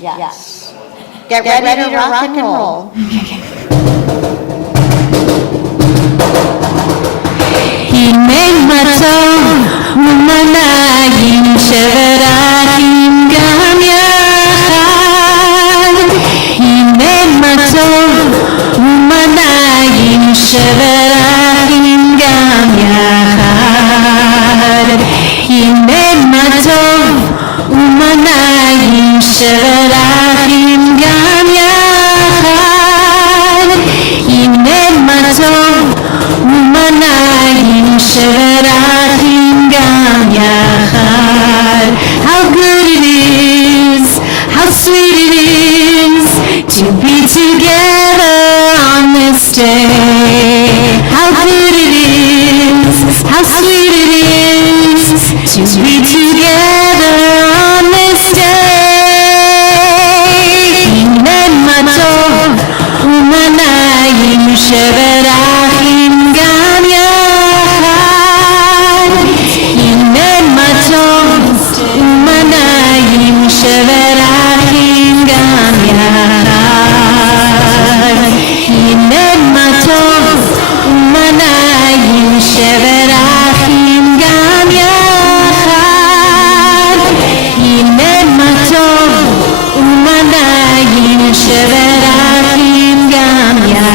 Yes. Get ready to rock and roll. הנה מה טוב ומנהים שברחים גם יחד. הנה מה טוב ומנהים שברחים גם יחד. הנה מה טוב ומנהים שברחים גם יחד. הנה מה טוב ומנהים שברחים גם יחד. How good it is, how sweet it is to be together on this day. How good it is, how sweet it is to be together on this day. הנה מה טוב ומנהים שברחים גם יחד. הנה מה טוב ומנהים שברחים גם יחד. הנה מה טוב ומנהים שברחים גם יחד. הנה מה טוב ומנהים שברחים גם יחד.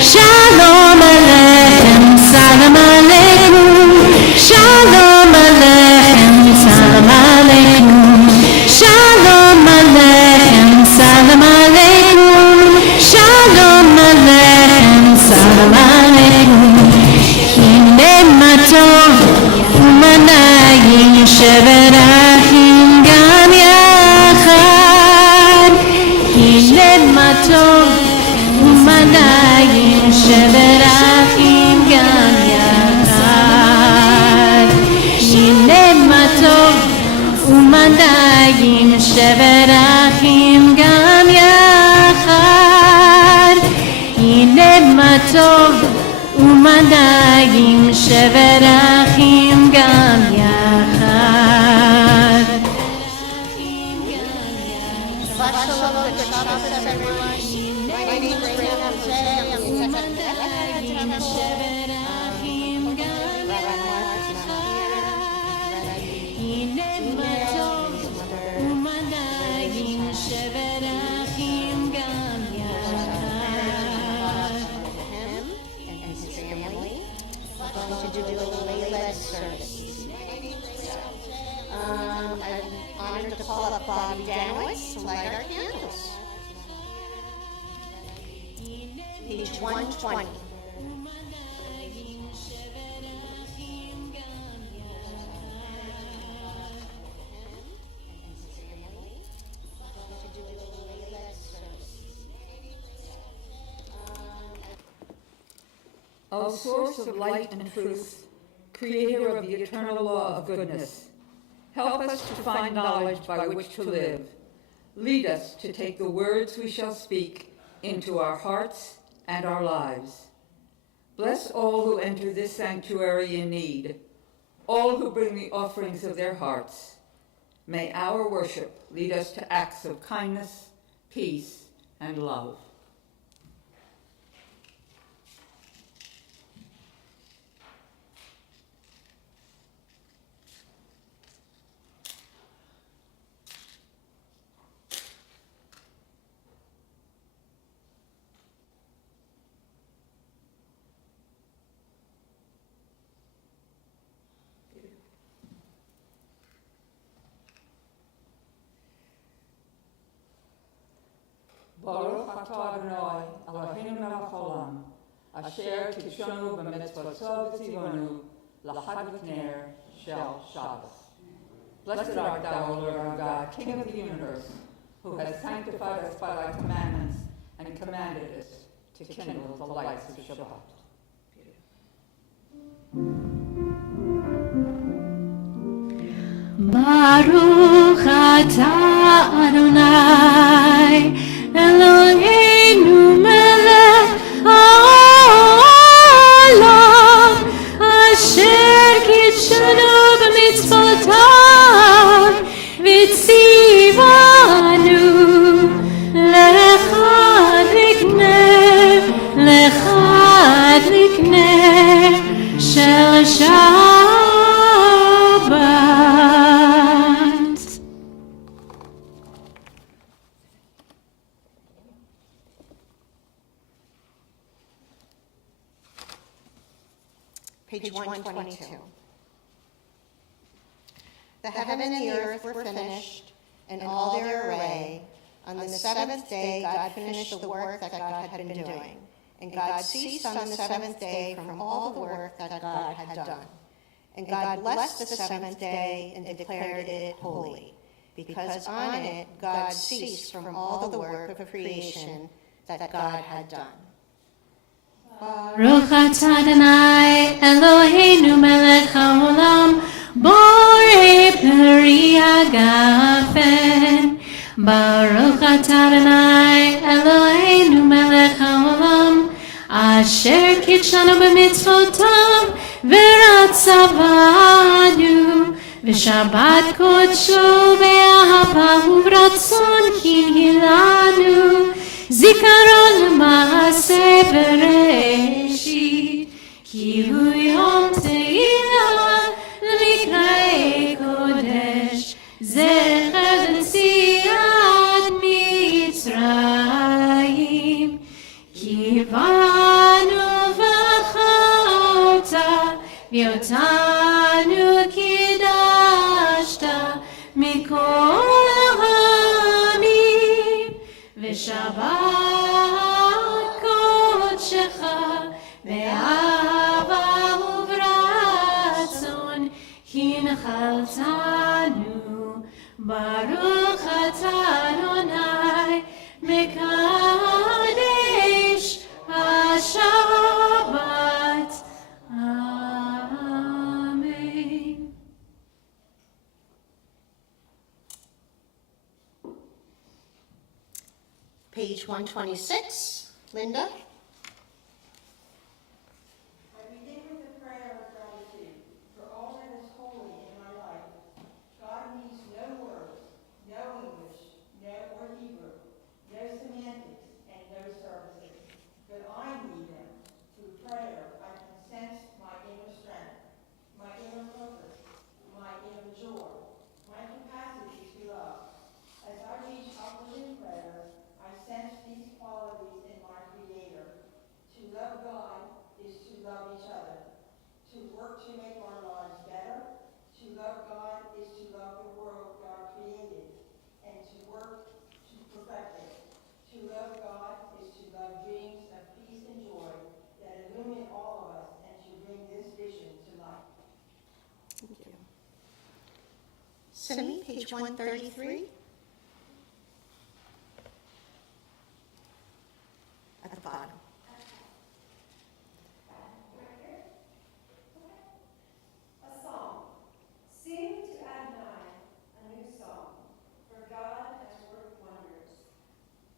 שלום עליכם, סלאם עליכום. שלום עליכם, סלאם עליכום. שלום עליכם, סלאם עליכום. שלום עליכם, סלאם עליכום. הנה מה טוב ומנהים שברחים גם יחד. הנה מה טוב ומנהים שברחים גם יחד. הנה מה טוב ומנהים שברחים גם יחד. הנה מה טוב ומנהים שברחים גם יחד. Shabbat shalom, good Shabbat, everyone. My name is Rachel today. I'm the executive to do a lay-led service. I'm honored to call up Bobby Danowitz to light our candles. Page 120. O source of light and truth, creator of the eternal law of goodness, help us to find knowledge by which to live. Lead us to take the words we shall speak into our hearts and our lives. Bless all who enter this sanctuary in need, all who bring the offerings of their hearts. May our worship lead us to acts of kindness, peace, and love. Baruch atah Adonai Eloheinu melech haolam, asher kidshanu b'mitzvotav v'tzivanu l'chadlik ner shel Shabbat. Blessed art thou, O Lord our God, King of the universe, who has sanctified us by thy commandments and commanded us to kindle the lights of Shabbat. Baruch atah Adonai Eloheinu melech haolam, asher kidshanu b'mitzvotav v'tzivanu Page 122. The heaven and the earth were finished, and all their array. On the seventh day, God finished the work that God had been doing. And God ceased on the seventh day from all the work that God had done. And God blessed the seventh day and declared it holy, because on it God ceased from all the work of creation that God had done. Baruch atah Adonai Eloheinu melech haolam borei peri hagafen. Baruch atah Adonai Eloheinu melech haolam asher kitshanu b'mitzvotav v'ratzavanu v'shabbat kodsho be'ahava u'v'ratzon kinhilanu zikaron l'maaseh bereshit ki hu yom te'ilah l'mikra'ei kodesh zecher l'tziat mitzrayim ki banu v'charta v'yotanu kidashta mikol ha'amim v'shabbat kodshecha be'ahava u'v'ratzon hinchaltanu baruch atah Adonai mekadesh haShabbat. Amen. Page 126. Linda? I begin with a prayer of gratitude for all that is holy in my life. God needs no words, no English, or Hebrew, no semantics, and no services. But I need them. Through prayer, I can sense my inner strength, my inner purpose, my inner joy, my capacity to love. As I reach upward in prayer, I sense these qualities in my Creator. To love God is to love each other. To work to make our lives better. To love God is to love the world God created. And to work to perfect it. To love God is to love dreams of peace and joy that illumine all of us and to bring this vision to life. Thank you. Simi, page 133. At the bottom. A song. Sing to Adonai a new song, for God has worked wonders.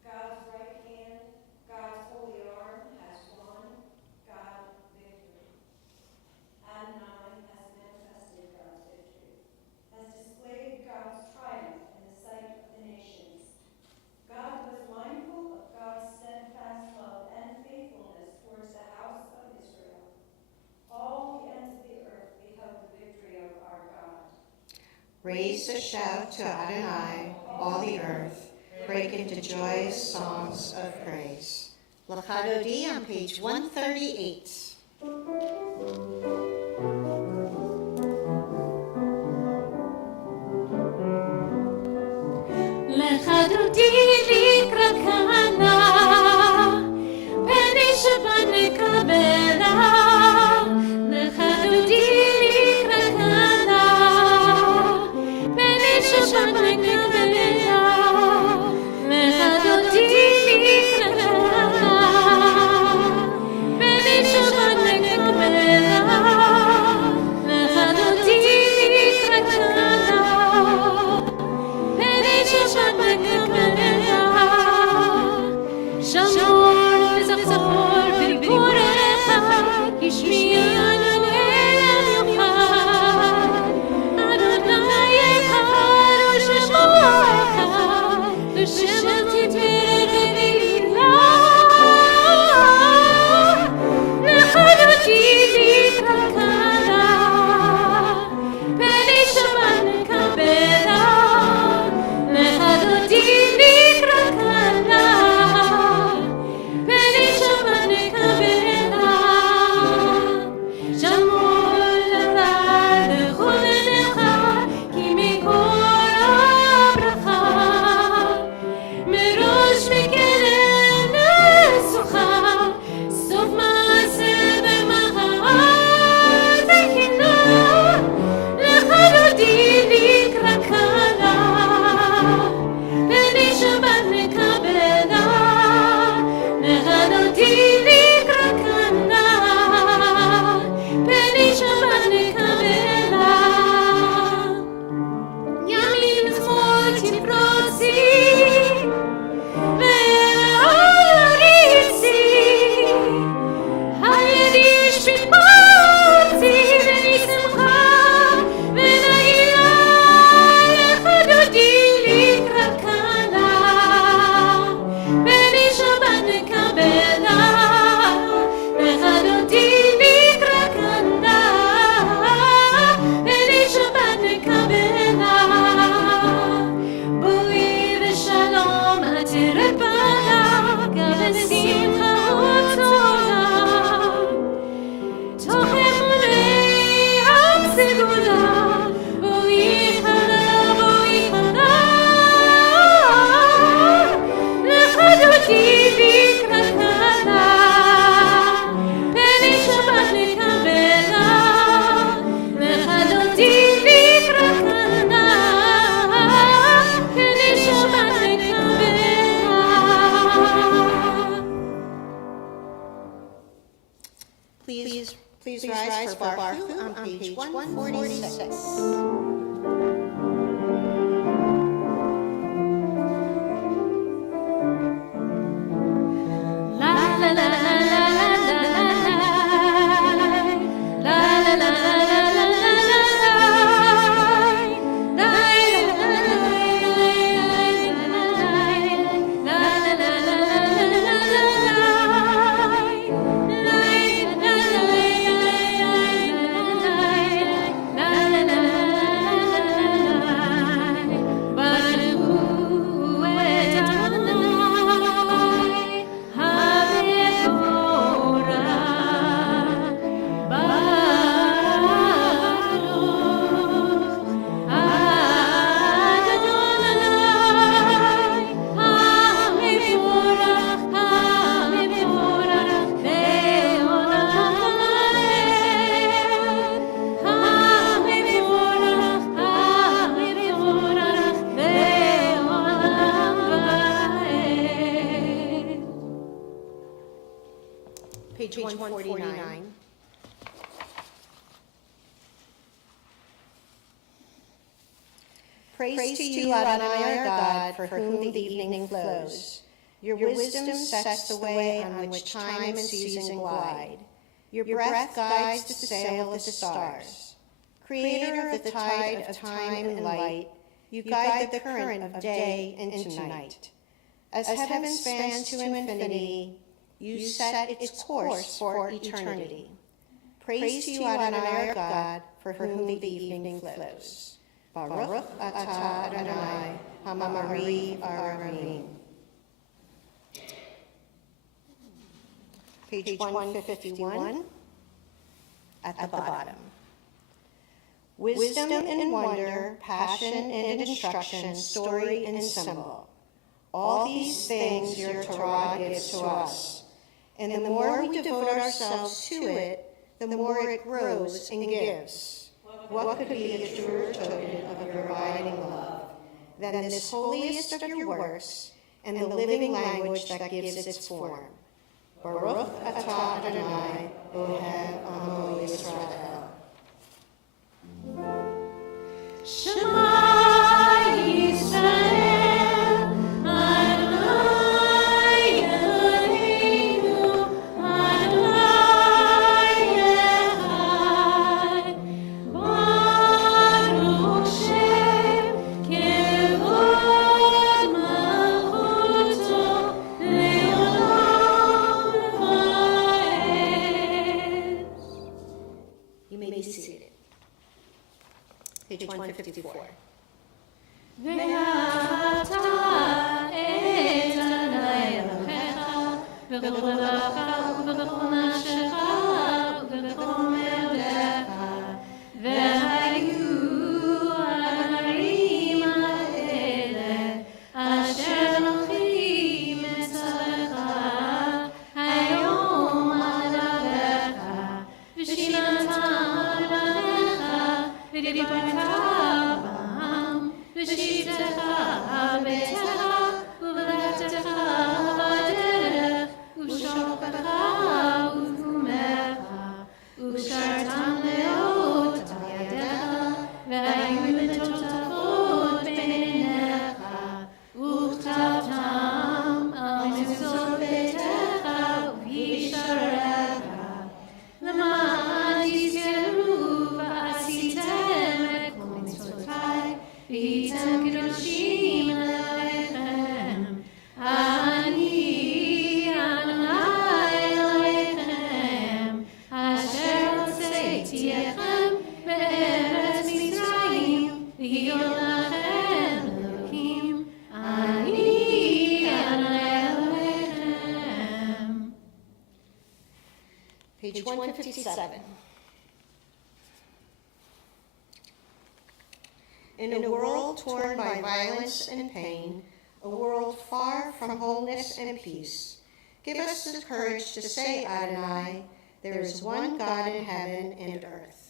God's right hand, God's holy arm has won God victory. Adonai has manifested God's victory, has displayed God's triumph in the sight of the nations. God was mindful of God's steadfast love and faithfulness towards the house of Israel. All the ends of the earth beheld the victory of our God. Raise a shout to Adonai, all the earth. Break into joyous songs of praise. L'chadodi on page 138. L'chadodi likra kana peni Shabbat nekabela. L'chadodi likra kana peni Shabbat nekabela. L'chadodi likra kana peni Shabbat nekabela. L'chadodi likra kana peni Shabbat nekabela. rise for Baruch on page 146. Page 149. Praise to you, Adonai, our God, for whom the evening flows. Your wisdom sets the way on which time and season glide. Your breath guides the sail of the stars. Creator of the tide of time and light, you guide the current of day into night. As heaven spans to infinity, you set its course for eternity. Praise to you, Adonai, our God, for whom the evening flows. Baruch atah Adonai, hamamari aramim. Page 151, at the bottom. Wisdom and wonder, passion and instruction, story and symbol. All these things your Torah gives to us. And the more we devote ourselves to it, the more it grows and gives. What could be a truer token of your abiding love than this holiest of your works and the living language that gives its form? Baruch atah Adonai, Ohev Amo Yisrael. Shema Yisrael, Adonai Eloheinu, Adonai Echad. Baruch Shem Kevod Malchuto Le'olam Va'ed. You may be seated. Page 154. ואהבת את אדוני אלוהיך בכל לבבך ובכל נפשך ובכל מאודיך, והיו הדברים האלה אשר אנוכי מצווך היום על לבבך, ושמעתם לבניך ודיברת בם, ושבתך ביתך ובלכתך בדרך ובשוכבך ובקומך, וקשרתם לאות על ידיך, והיו לטוטפות בין עיניך, וכתבתם על מזוזות ביתך ובשעריך, למען תזכרו ועשיתם את כל מצוותיי, והייתם קדושים לאלוהיכם. אני אדוני אלוהיכם, אשר הוצאתי אתכם בארץ מצרים, להיות לכם אלוקים. אני אדוני אלוהיכם. Page 157. In a world torn by violence and pain, a world far from wholeness and peace, give us the courage to say, Adonai, there is one God in heaven and earth.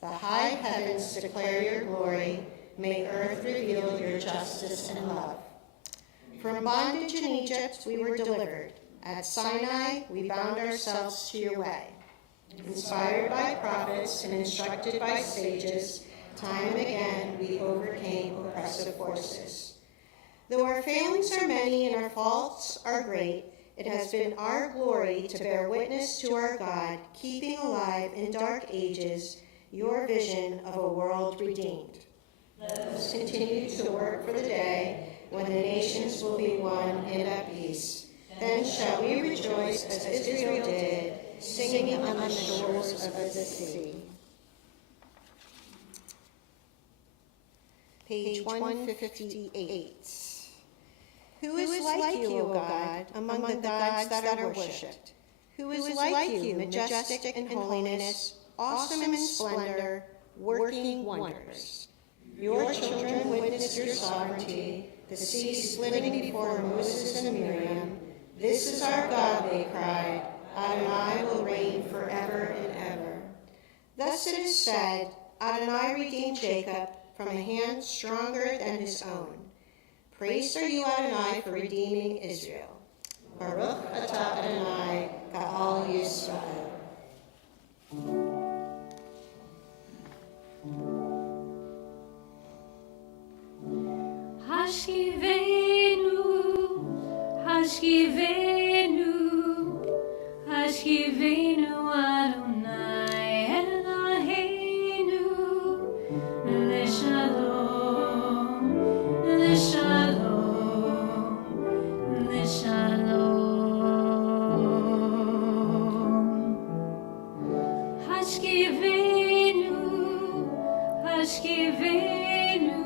The high heavens declare your glory, may earth reveal your justice and love. From bondage in Egypt we were delivered. At Sinai we bound ourselves to your way. Inspired by prophets and instructed by sages, time and again we overcame oppressive forces. Though our failings are many and our faults are great, it has been our glory to bear witness to our God, keeping alive in dark ages your vision of a world redeemed. Let us continue to work for the day when the nations will be one and at peace. Then shall we rejoice as Israel did, singing on the shores of the sea. Page 158. Who is like you, O God, among the gods that are worshipped? Who is like you, majestic in holiness, awesome in splendor, working wonders? Your children witnessed your sovereignty, the sea splitting before Moses and Miriam. This is our God, they cried. Adonai will reign forever and ever. Thus it is said, Adonai redeemed Jacob from a hand stronger than his own. Praised are you, Adonai, for redeeming Israel. Baruch atah Adonai, Ga'al Yisrael. Hashkivenu, Hashkivenu, Hashkivenu Adonai Eloheinu, L'shalom, L'shalom, L'shalom. Hashkivenu, Hashkivenu,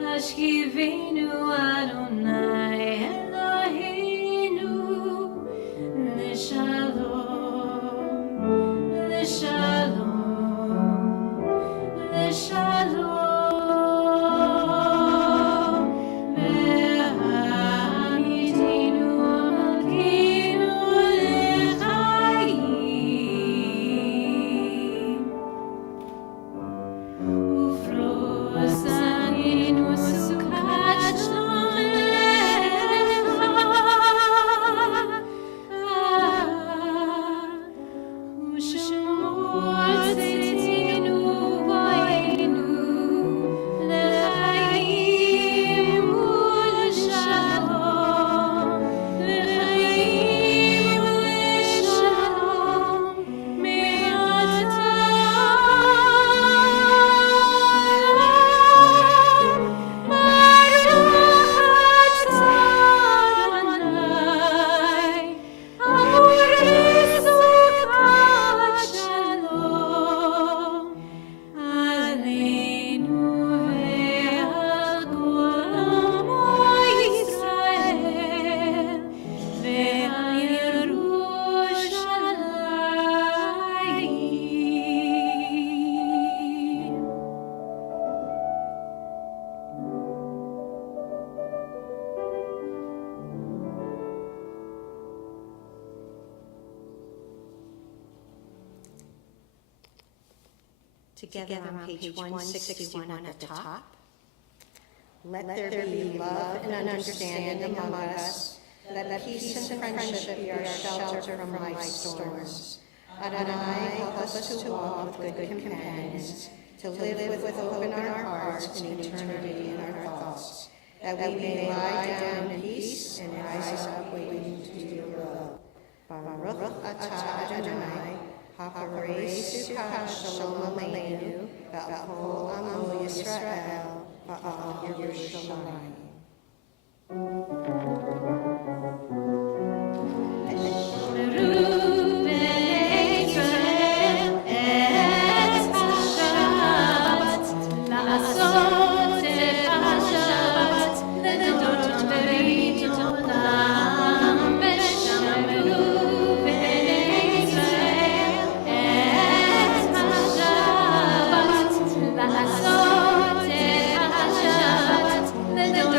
Hashkivenu Adonai Eloheinu, L'shalom, L'shalom, L'shalom. Ve'amitinu Malkeinu l'chaim. Ufrosaninu sukat shlom lecha. Ushmor tzitinu voinu l'chaim u'l'shalom, l'chaim u'l'shalom me'atah. Baruch atah Adonai, Amoris u'kat shalom, aleinu ve'al kol amo Yisrael, ve'al Yerushalayim. Together on page 161 at the top. Let there be love and understanding among us. Let peace and friendship be our shelter from life's storms. Adonai, help us to walk with good companions, to live with hope in our hearts and eternity in our thoughts, that we may lie down in peace and rise up waiting to do your will. Baruch atah Adonai, haparei sukkah shalom aleinu, v'al amo Yisrael, v'al Yerushalayim. לעשות את השבת לדורות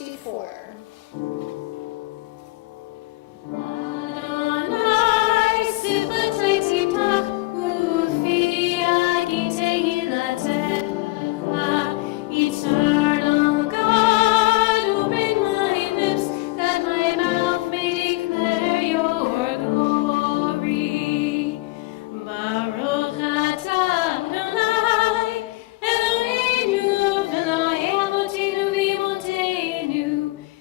64. Eternal God, open my lips that my mouth may declare your glory. Baruch atah Adonai, Eloheinu, Elohei Avotenu v'Imotenu,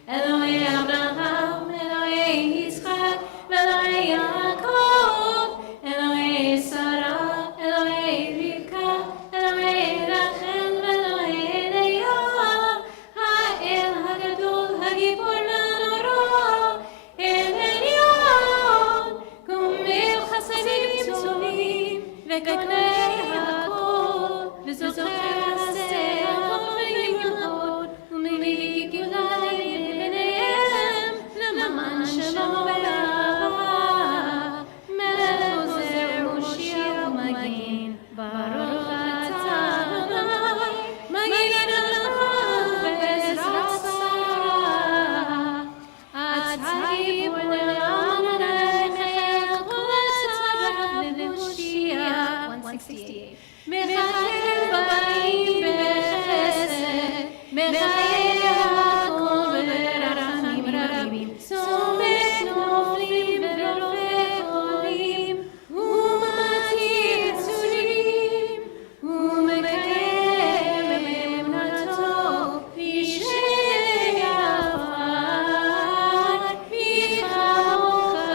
Elohei Abraham, Elohei Yitzchak, Elohei Yaakov, Elohei Sarah, Elohei Rivka, Elohei Rachel, Elohei Leah, Ha'el Hagadol, Hagibor La'Norah, El Elyon, Gomel Chasadim Tovim, V'Knei HaKol, V'Zocher Aseh HaChofrim HaHod, U'Mevik Yudalim B'neihem, L'man Shemo Be'ahava, Melech Ozer Moshiach Magin, Baruch atah Adonai, Magin Adonai, Be'ezrat Sarah, Atah Gibor Le'am Adonai, Kol Atzara V'Moshiach. 168. Mechael Ba'im B'chesed, Mechael Yaakov B'rachamim Rabim, Somech Noflim V'rofech Olim, U'matir Tzurim, U'mekayem Emunato, V'yishrei Afar, V'yichamocha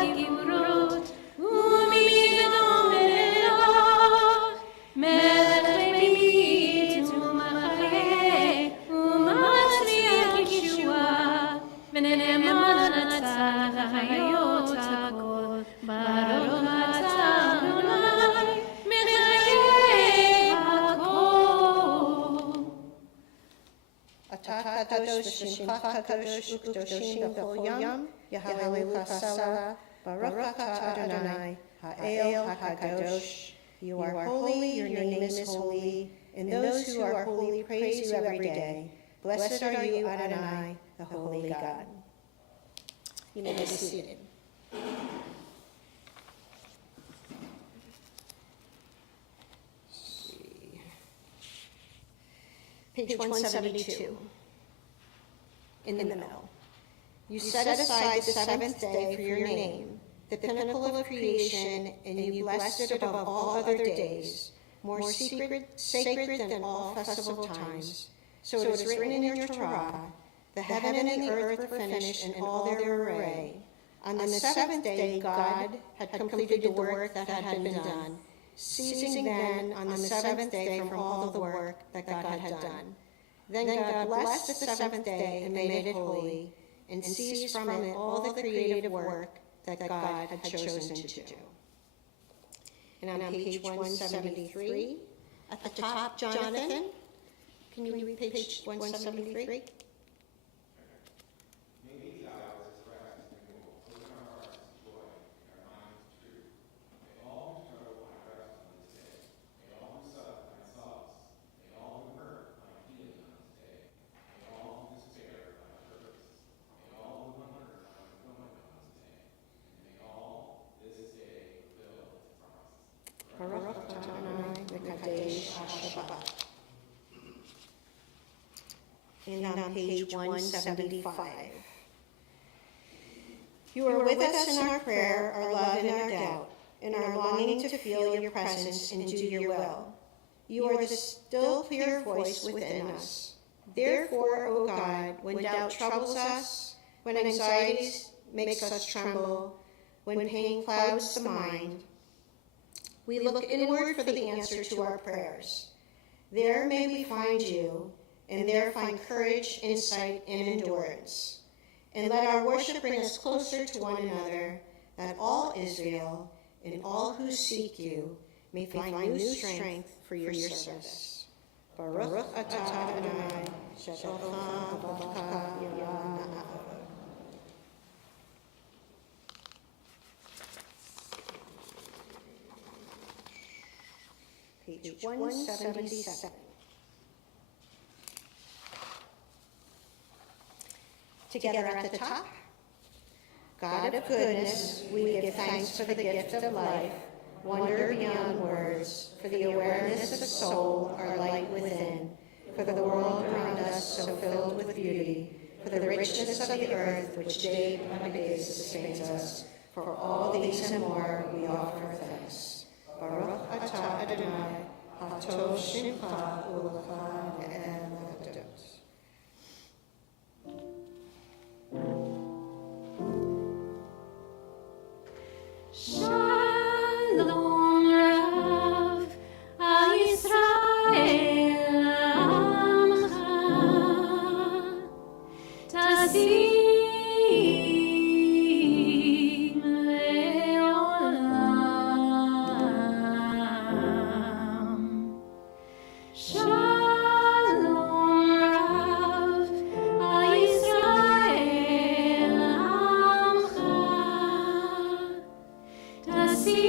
b'gevurot, U'migdol Melech, Melech Memit U'macheh, U'matzliach Yeshua, V'ne'eman atah Hayot HaKol, Baruch atah Adonai, Mechayeh HaKol. Atah kadosh v'shimcha kadosh u'kadoshim b'chol yom, Yahweh Salah, Baruch atah Adonai, Ha'el HaKadosh. You are holy, your name is holy, and those who are holy praise you every day. Blessed are you, Adonai, the holy God. You may be seated. Page 172. In the middle. You set aside the seventh day for your name, the pinnacle of creation, and you blessed it above all other days, more sacred than all festival times. So it is written in your Torah, the heaven and the earth were finished in all their array. On the seventh day, God had completed the work that had been done, ceasing then on the seventh day from all the work that God had done. Then God blessed the seventh day and made it holy, and ceased from it all the creative work that God had chosen to do. And on page 173, at the top, Jonathan, can you read page 173? Baruch Adonai v'kadesh Shabbat. And on page 175. You are with us in our prayer, our love, and our doubt, in our longing to feel your presence and do your will. You are the still clear voice within us. Therefore, O God, when doubt troubles us, when anxiety makes us tremble, when pain clouds the mind, we look inward for the answer to our prayers. There may we find you, and there find courage, insight, and endurance. And let our worship bring us closer to one another, that all Israel and all who seek you may find new strength for your service. Baruch atah Adonai, Shadochan V'Vaka Yonah. Page 177. together at the top. God of goodness, we give thanks for the gift of life, wonder beyond words, for the awareness of the soul, our light within, for the world around us so filled with beauty, for the richness of the earth which day by day sustains us. For all these and more we offer thanks. Baruch atah Adonai, hatov shimcha u'lechad e'eladot. Shalom Rav, Al Yisrael Amcha, Tasim Le'olam. Shalom Rav, Al Yisrael Amcha, Tasim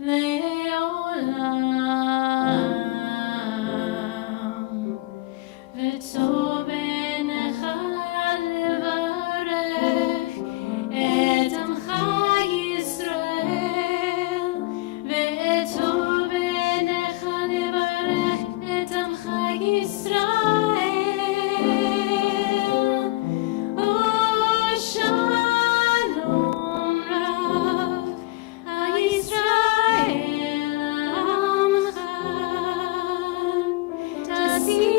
Le'olam. V'tov b'necha levarech et amcha Yisrael. V'tov b'necha levarech et amcha Yisrael. Oh, Shalom Rav, Al Yisrael Amcha, Tasim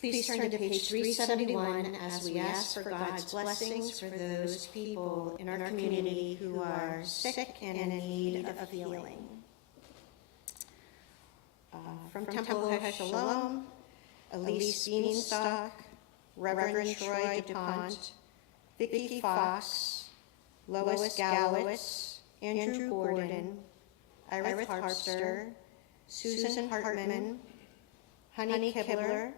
Please turn to page 371 as we ask for God's blessings for those people in our community who are sick and in need of healing. From Temple HaShalom, Elise Beanstalk, Reverend Troy DuPont, Vicki Fox, Lois Gallowitz, Andrew Gordon, Iris Harpster, Susan Hartman, Honey Kibler,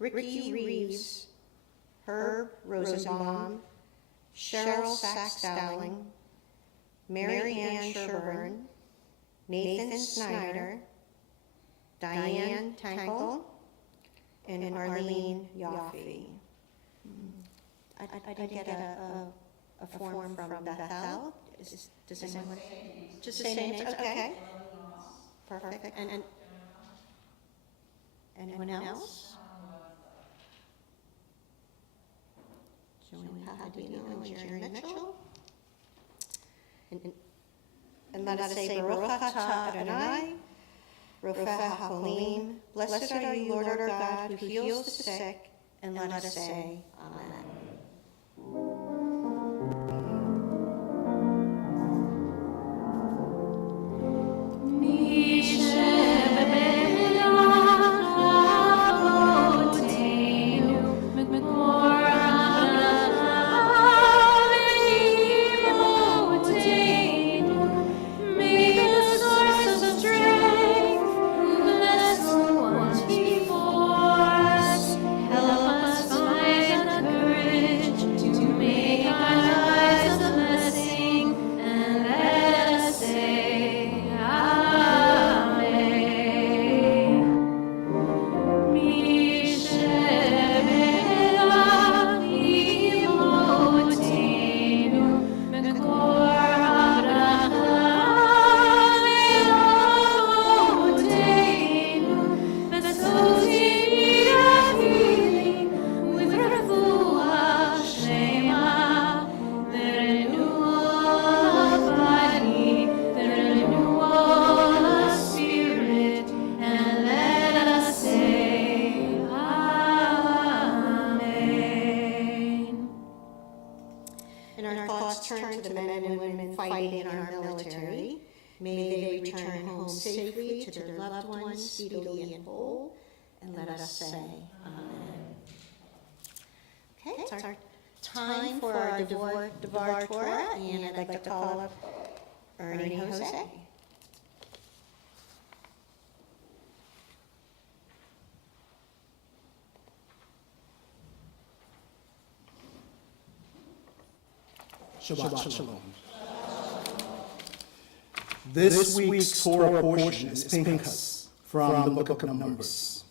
Ricky Reeves, Herb Rosenbaum, Cheryl Sachs-Dowling, Mary Ann Sherburne, Nathan Snyder, Diane Tankel, and Arlene Yoffe. I did get a form from Bethel. Does anyone just say names? Okay. Perfect. And anyone else? Joan Palladino and Jerry Mitchell. And let us say, Baruch atah Adonai, Rofa HaCholim. Blessed are you, Lord our God, who heals the sick. And let us say, Amen. Turn to the men and women fighting in our military. May they return home safely to their loved ones, speedily and whole. And let us say, Amen. Okay, it's our time for our Devar Torah, and I'd like to call up Ernie Jose. Shabbat Shalom. This week's Torah portion is Pinchas from the book of Numbers.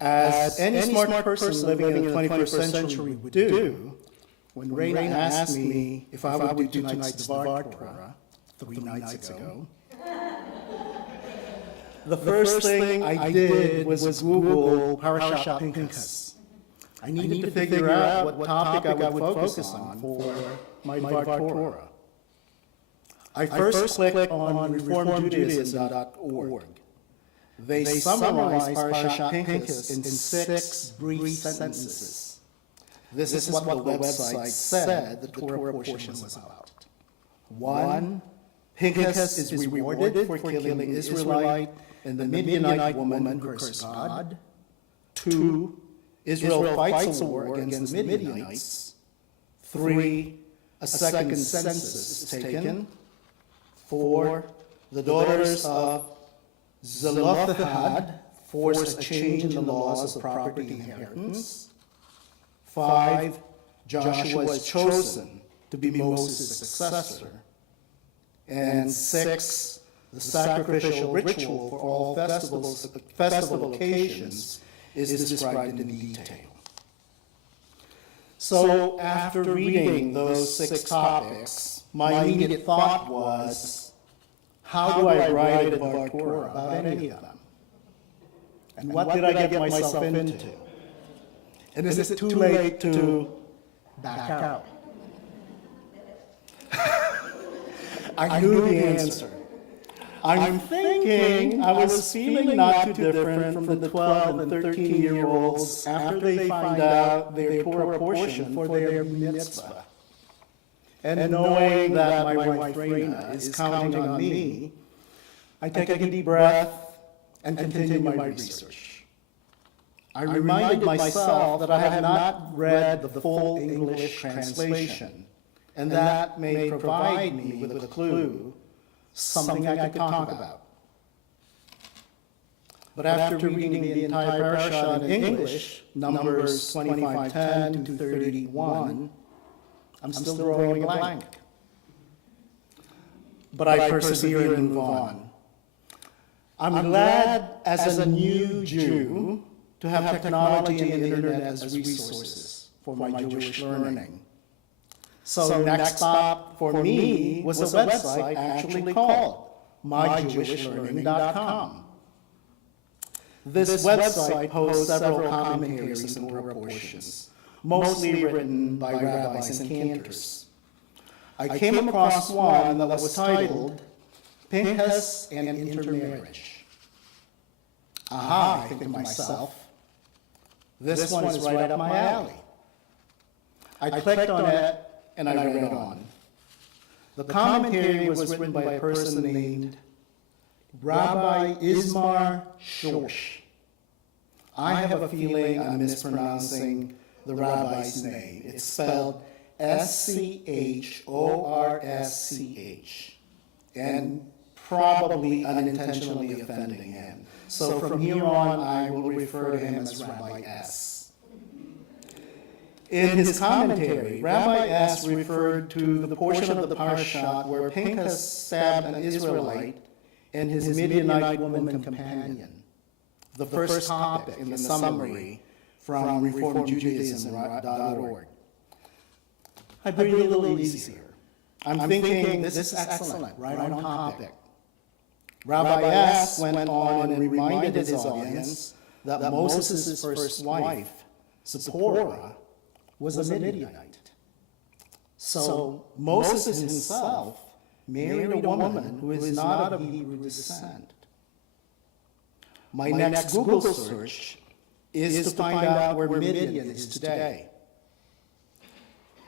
As any smart person living in the 21st century would do, when Raina asked me if I would do tonight's Devar Torah 3 nights ago, the first thing I did was Google Parashat Pinchas. I needed to figure out what topic I would focus on for my Devar Torah. I first clicked on reformjudaism.org. They summarize Parashat Pinchas in 6 brief sentences. This is what the website said the Torah portion was about. 1, Pinchas is rewarded for killing an Israelite and the Midianite woman who cursed God. 2, Israel fights a war against the Midianites. 3, a second census is taken. 4, the daughters of Zelophehad force a change in the laws of property inheritance. 5, Joshua is chosen to be Moses' successor. And 6, the sacrificial ritual for all festival occasions is described in detail. So after reading those 6 topics, my immediate thought was, how do I write a Devar Torah about any of them? And what did I get myself into? And is it too late to back out? I knew the answer. I'm thinking I was feeling not too different from the 12 and 13-year-olds after they find out they tore a portion for their mitzvah. And knowing that my wife Raina is counting on me, I take a deep breath and continue my research. I reminded myself that I have not read the full English translation, and that may provide me with a clue, something I could talk about. But after reading the entire parasha in English, Numbers 25:10 to 31, I'm still drawing a blank. But I persevere and move on. I'm glad, as a new Jew, to have technology and the internet as resources for my Jewish learning. So next stop for me was a website actually called myjewishlearning.com. This website posts several commentaries and Torah portions, mostly written by rabbis and cantors. I came across one that was titled Pinchas and Intermarriage. Aha, I think to myself, this one is right up my alley. I clicked on it and I read on. The commentary was written by a person named Rabbi Ismar Shorsh. I have a feeling I'm mispronouncing the rabbi's name. It's spelled Schorsch, and probably unintentionally offending him. So from here on, I will refer to him as Rabbi S. In his commentary, Rabbi S. referred to the portion of the parashat where Pinchas stabbed an Israelite and his Midianite woman companion, the first topic in the summary from reformedjudaism.org. I breathe a little easier. I'm thinking this is excellent, right on topic. Rabbi S. went on and reminded his audience that Moses' first wife, Zipporah, was a Midianite. So Moses himself married a woman who is not of Hebrew descent. My next Google search is to find out where Midian is today.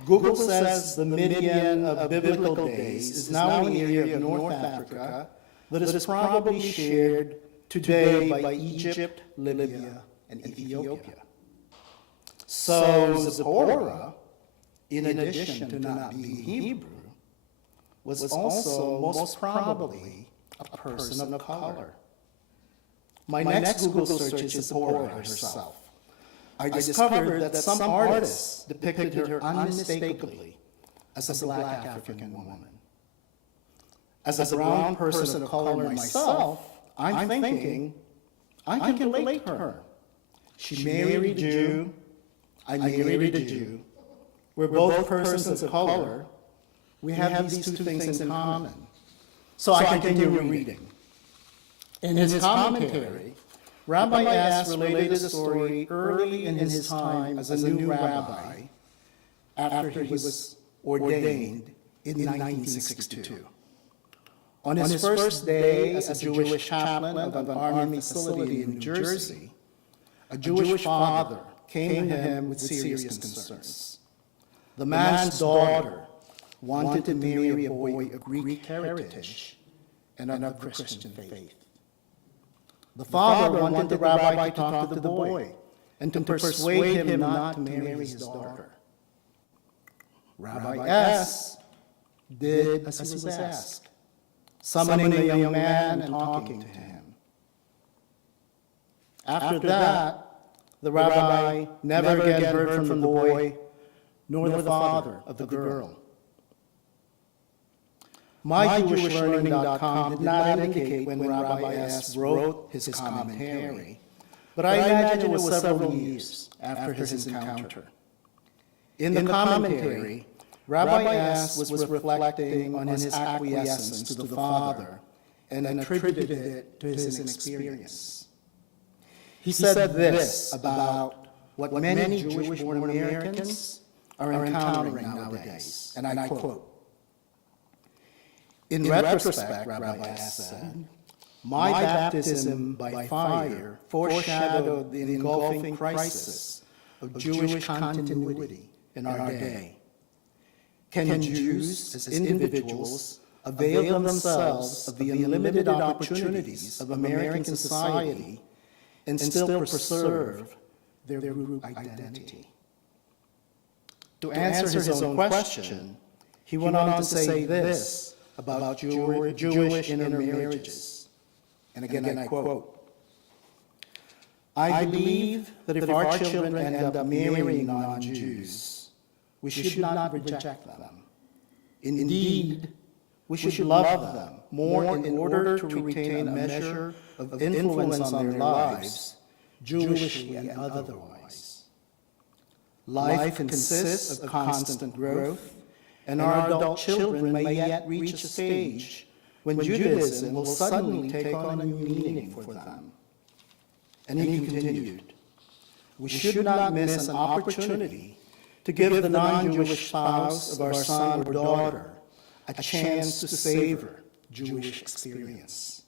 Google says the Midian of biblical days is now an area of North Africa that is probably shared today by Egypt, Libya, and Ethiopia. So Zipporah, in addition to not being Hebrew, was also most probably a person of color. My next Google search is Zipporah herself. I discovered that some artists depicted her unmistakably as a black African woman. As a brown person of color myself, I'm thinking I can relate to her. She married a Jew, I married a Jew. We're both persons of color. We have these two things in common. So I continue reading. In his commentary, Rabbi S. related a story early in his time as a new rabbi after he was ordained in 1962. On his first day as a Jewish chaplain of an army facility in New Jersey, a Jewish father came to him with serious concerns. The man's daughter wanted to marry a boy of Greek heritage and of the Christian faith. The father wanted the rabbi to talk to the boy and to persuade him not to marry his daughter. Rabbi S. did as he was asked, summoning the young man and talking to him. After that, the rabbi never again heard from the boy nor the father of the girl. MyJewishLearning.com did not indicate when Rabbi S. wrote his commentary, but I imagine it was several years after his encounter. In the commentary, Rabbi S. was reflecting on his acquiescence to the father and attributed it to his inexperience. He said this about what many Jewish-born Americans are encountering nowadays, and I quote, In retrospect, Rabbi S. said, my baptism by fire foreshadowed the engulfing crisis of Jewish continuity in our day. Can Jews, as individuals, avail themselves of the unlimited opportunities of American society and still preserve their group identity? To answer his own question, he went on to say this about Jewish intermarriages. And again, I quote, I believe that if our children end up marrying non-Jews, we should not reject them. Indeed, we should love them more in order to retain a measure of influence on their lives, Jewishly and otherwise. Life consists of constant growth, and our adult children may yet reach a stage when Judaism will suddenly take on a new meaning for them. And he continued, we should not miss an opportunity to give the non-Jewish spouse of our son or daughter a chance to savor Jewish experience.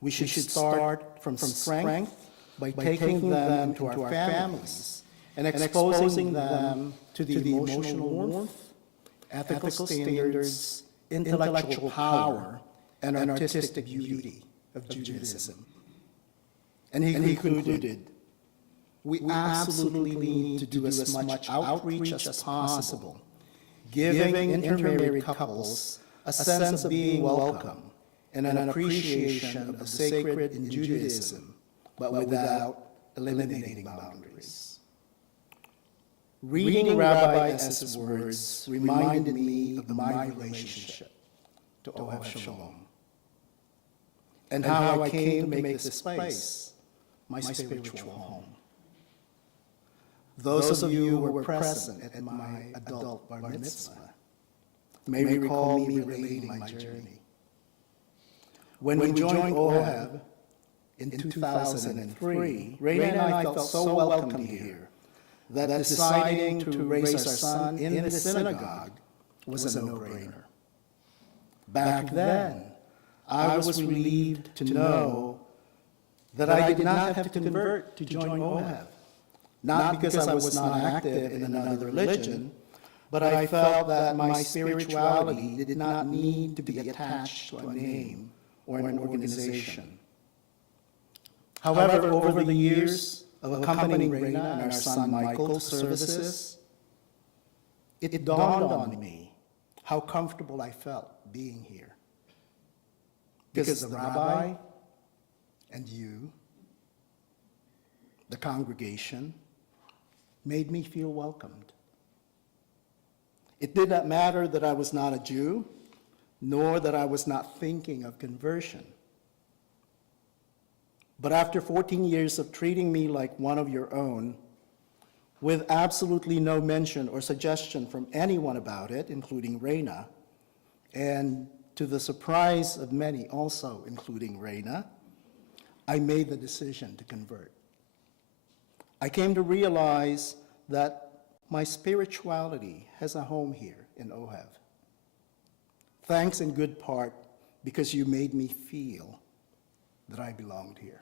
We should start from strength by taking them into our families and exposing them to the emotional warmth, ethical standards, intellectual power, and artistic beauty of Judaism. And he concluded, we absolutely need to do as much outreach as possible, giving intermarried couples a sense of being welcome and an appreciation of the sacred in Judaism, but without eliminating boundaries. Reading Rabbi S.'s words reminded me of my relationship to Ohev Shalom, and how I came to make this place my spiritual home. Those of you who were present at my adult bar mitzvah may recall me relating my journey. When we joined Ohev in 2003, Raina and I felt so welcomed here that deciding to raise our son in the synagogue was a no-brainer. Back then, I was relieved to know that I did not have to convert to join Ohev, not because I was not active in another religion, but I felt that my spirituality did not need to be attached to a name or an organization. However, over the years of accompanying Raina and our son Michael to services, it dawned on me how comfortable I felt being here. Because the rabbi and you, the congregation, made me feel welcomed. It did not matter that I was not a Jew, nor that I was not thinking of conversion. But after 14 years of treating me like one of your own, with absolutely no mention or suggestion from anyone about it, including Raina, and to the surprise of many also, including Raina, I made the decision to convert. I came to realize that my spirituality has a home here in Ohev. Thanks in good part because you made me feel that I belonged here.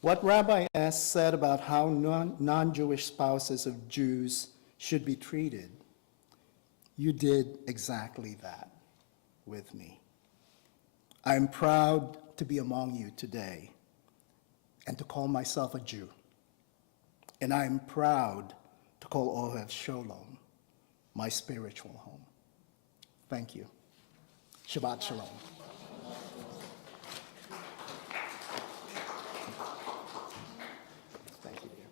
What Rabbi S. said about how non-Jewish spouses of Jews should be treated, you did exactly that with me. I am proud to be among you today and to call myself a Jew. And I am proud to call Ohev Shalom my spiritual home. Thank you. Shabbat Shalom. Thank you, dear.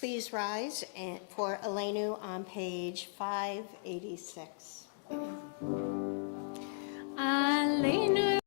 Please rise for Elenu on page 586. Aleinu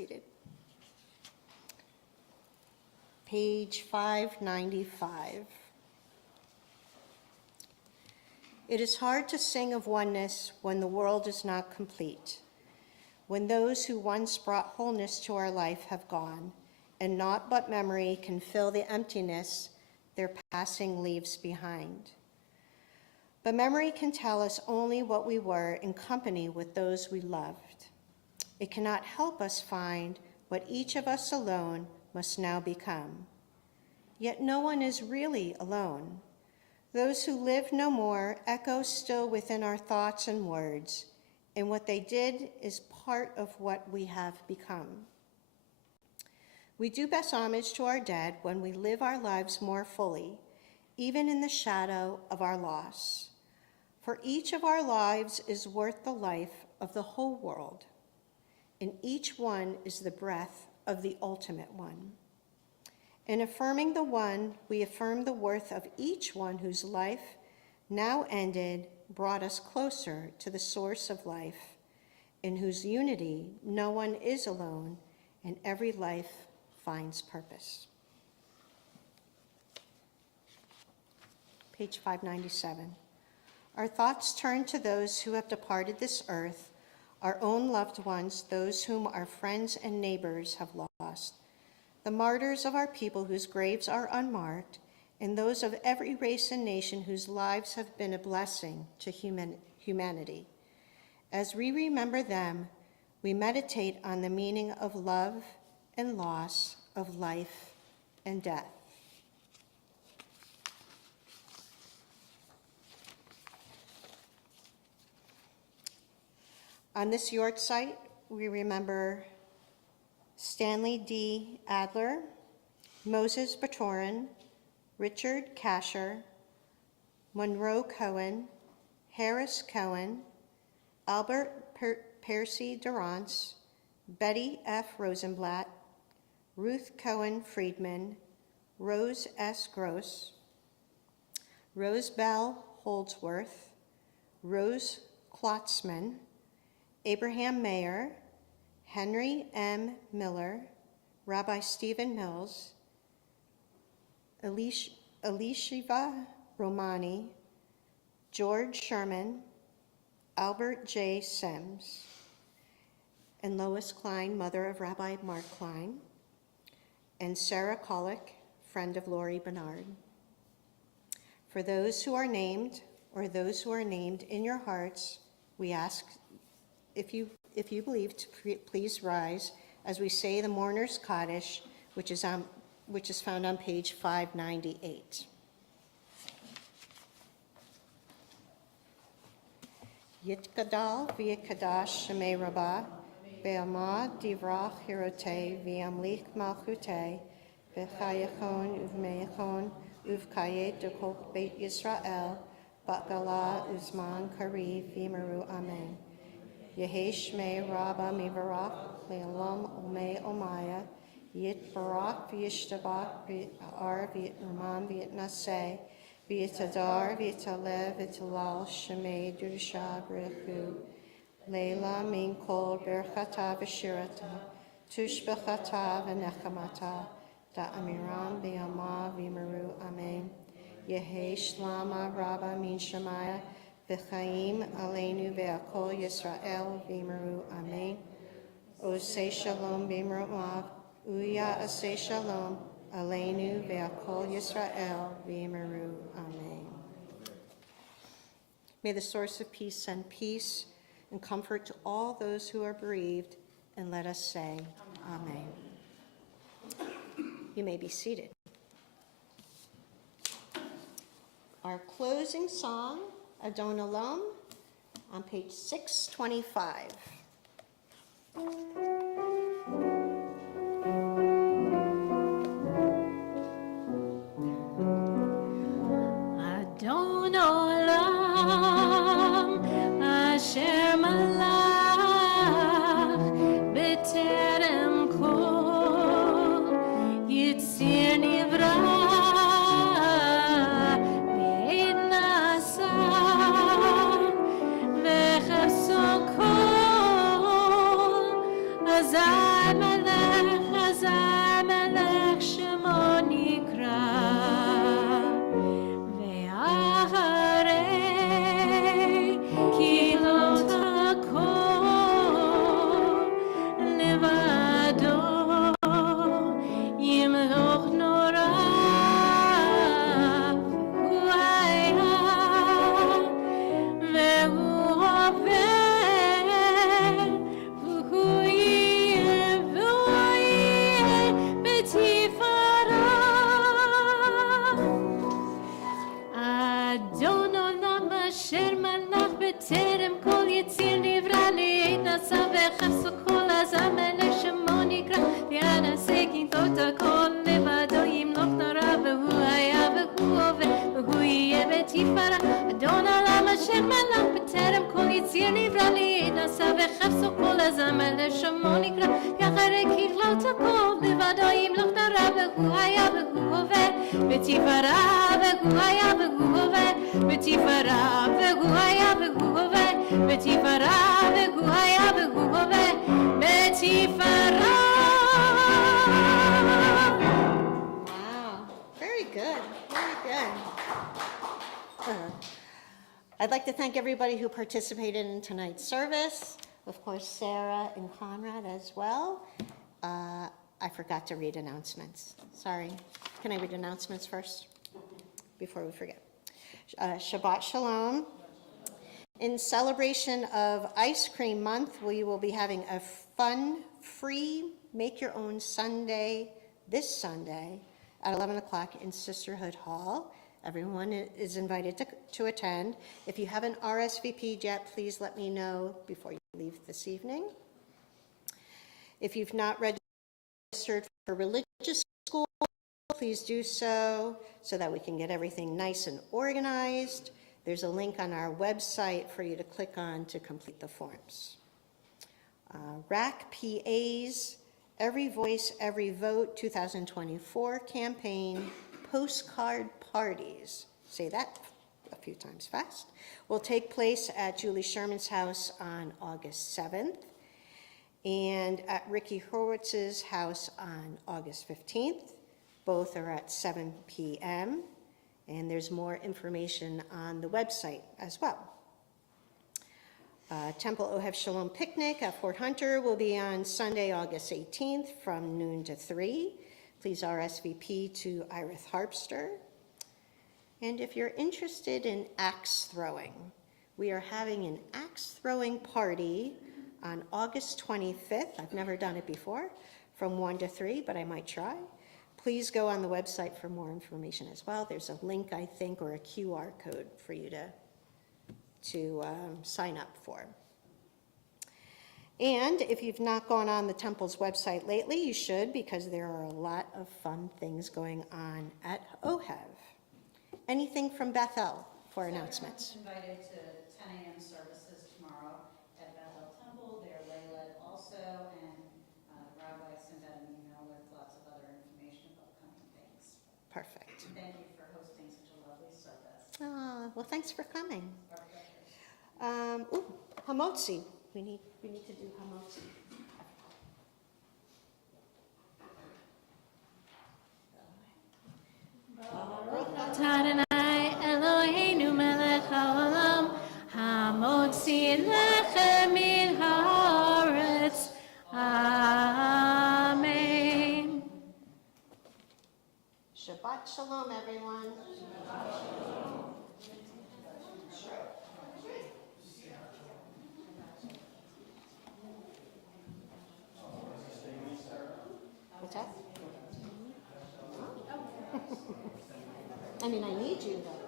seated. Page 595. It is hard to sing of oneness when the world is not complete, when those who once brought wholeness to our life have gone, and naught but memory can fill the emptiness their passing leaves behind. But memory can tell us only what we were in company with those we loved. It cannot help us find what each of us alone must now become. Yet no one is really alone. Those who live no more echo still within our thoughts and words, and what they did is part of what we have become. We do best homage to our dead when we live our lives more fully, even in the shadow of our loss. For each of our lives is worth the life of the whole world, and each one is the breath of the ultimate one. In affirming the one, we affirm the worth of each one whose life, now ended, brought us closer to the source of life, in whose unity no one is alone, and every life finds purpose. Page 597. Our thoughts turn to those who have departed this earth, our own loved ones, those whom our friends and neighbors have lost, the martyrs of our people whose graves are unmarked, and those of every race and nation whose lives have been a blessing to humanity. As we remember them, we meditate on the meaning of love and loss, of life and death. On this yard site, we remember Stanley D. Adler, Moses Batorin, Richard Kasher, Monroe Cohen, Harris Cohen, Albert Percy Durrance, Betty F. Rosenblatt, Ruth Cohen Friedman, Rose S. Gross, Rose Bell Holdsworth, Rose Klotzman, Abraham Mayer, Henry M. Miller, Rabbi Stephen Mills, Elishiva Romani, George Sherman, Albert J. Sims, and Lois Klein, mother of Rabbi Mark Klein, and Sarah Kollick, friend of Laurie Bernard. For those who are named, or those who are named in your hearts, we ask, if you believe, to please rise as we say the Mourner's Kaddish, which is found on page 598. Yitkadal v'yikadash shemei rabbah, be'amah divrach hirotei v'yamlich malchutei, v'chayachon uv'meichon uv'kayet dekol beit Yisrael, ba'gala uzman kari v'yimeru amen. Yehi shmei rabba mivarach le'olam umei omaya, yit barak v'yishtabach v'ar v'yitramam v'yitnaseh, v'yitadar v'yitalev v'yitalal shemei durusha b'rechu, leila min kol berchata v'shirata, tushbechata v'nechamata, da'amiram b'yama v'yimeru amen. Yehi shlama rabba min shemaya, v'chaim aleinu ve'akol Yisrael v'yimeru amen. Osei shalom b'imromav, uya asei shalom, aleinu ve'akol Yisrael v'yimeru amen. May the source of peace send peace and comfort to all those who are bereaved, and let us say amen. You may be seated. Our closing song, Adon Olam, on page 625. Adon olam asher malach b'terem kol yitzir nivra b'eit nasa v'chefso kol azad שנברא להינשא וחפשו כל הזמן לשמו נקרא יחרי ככלות הכל לבדו ימלוך דרה והוא היה והוא הווה בתפארה והוא היה והוא הווה בתפארה והוא היה והוא הווה בתפארה והוא היה והוא הווה בתפארה. Wow, very good, very good. I'd like to thank everybody who participated in tonight's service. Of course, Sarah and Conrad as well. I forgot to read announcements. Sorry. Can I read announcements first before we forget? Shabbat Shalom. In celebration of Ice Cream Month, we will be having a fun, free, make-your-own Sunday this Sunday at 11 o'clock in Sisterhood Hall. Everyone is invited to attend. If you haven't RSVP'd yet, please let me know before you leave this evening. If you've not registered for religious school, please do so that we can get everything nice and organized. There's a link on our website for you to click on to complete the forms. RAC PA's Every Voice, Every Vote 2024 campaign postcard parties, say that a few times fast, will take place at Julie Sherman's house on August 7th and at Ricky Horowitz's house on August 15th. Both are at 7 p.m. and there's more information on the website as well. Temple Ohev Shalom picnic at Fort Hunter will be on Sunday, August 18th from noon to 3. Please RSVP to Iris Harpster. And if you're interested in axe throwing, we are having an axe throwing party on August 25th. I've never done it before, from 1 to 3, but I might try. Please go on the website for more information as well. There's a link, I think, or a QR code for you to sign up for. And if you've not gone on the Temple's website lately, you should, because there are a lot of fun things going on at OHEV. Anything from Bethel for announcements? Invited to 10 a.m. services tomorrow at Bethel Temple. They're lay-led also, and Rabbi sent out an email with lots of other information about upcoming things. Perfect. Thank you for hosting such a lovely service. Well, thanks for coming. Our pleasure. Hamotzi. We need to do Hamotzi. Adonai Eloheinu melech haolam hamotzi lechem min haaretz. Amen. Shabbat Shalom, everyone. What's that? I mean, I need you, though.